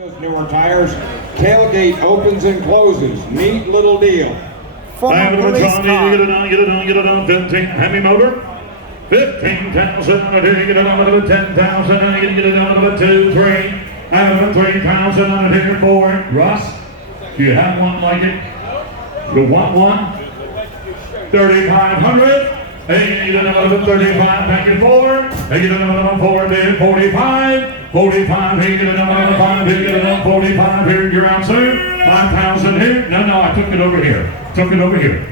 Those newer tires, tailgate opens and closes. Neat little deal. Former police car. Get it on, 15, Hemi motor. 15,000, get it on to 10,000, get it on to 2, 3, out of 3,000 on it here, 4. Russ, do you have one like it? You want one? 3,500. Hey, get another 35, back and forward. Hey, get another 4, then 45. 45, hey, get another 5, hey, get another 45. Here, you're out soon. 5,000 here. No, I took it over here.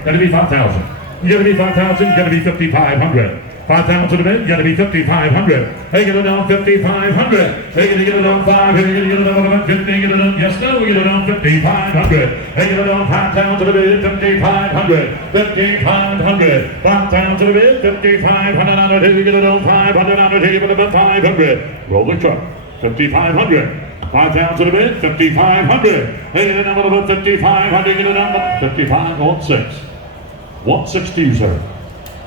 Gotta be 5,000. You gotta be 5,000, you gotta be 5,500. 5,000 a bit, you gotta be 5,500. Hey, get it on 5,500. Hey, get it on 5, hey, get it on 50, get it on, yes, no, get it on 5,500. Hey, get it on 5,000 a bit, 5,500. 5,500. 5,000 a bit, 5,500 on it, get it on 500 on it, get it on 500. Roll the truck, 5,500. 5,000 a bit, 5,500. Hey, get it on about 5,500, get it on 55, on 6. 160, sir.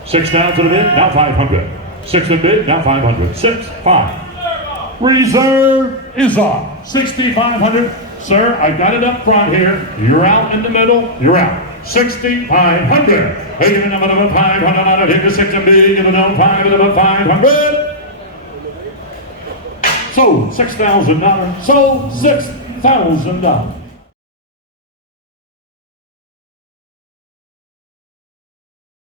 6,000 a bit, now 500. 6 a bit, now 500. 6, 5. Reserve is off. 6,500. Sir, I got it up front here. You're out in the middle. You're out. 6,500. Hey, get it on about 500 on it. Hit the 6 and B. Get it on 5 and about 500. Sold $6,000. Sold $6,000.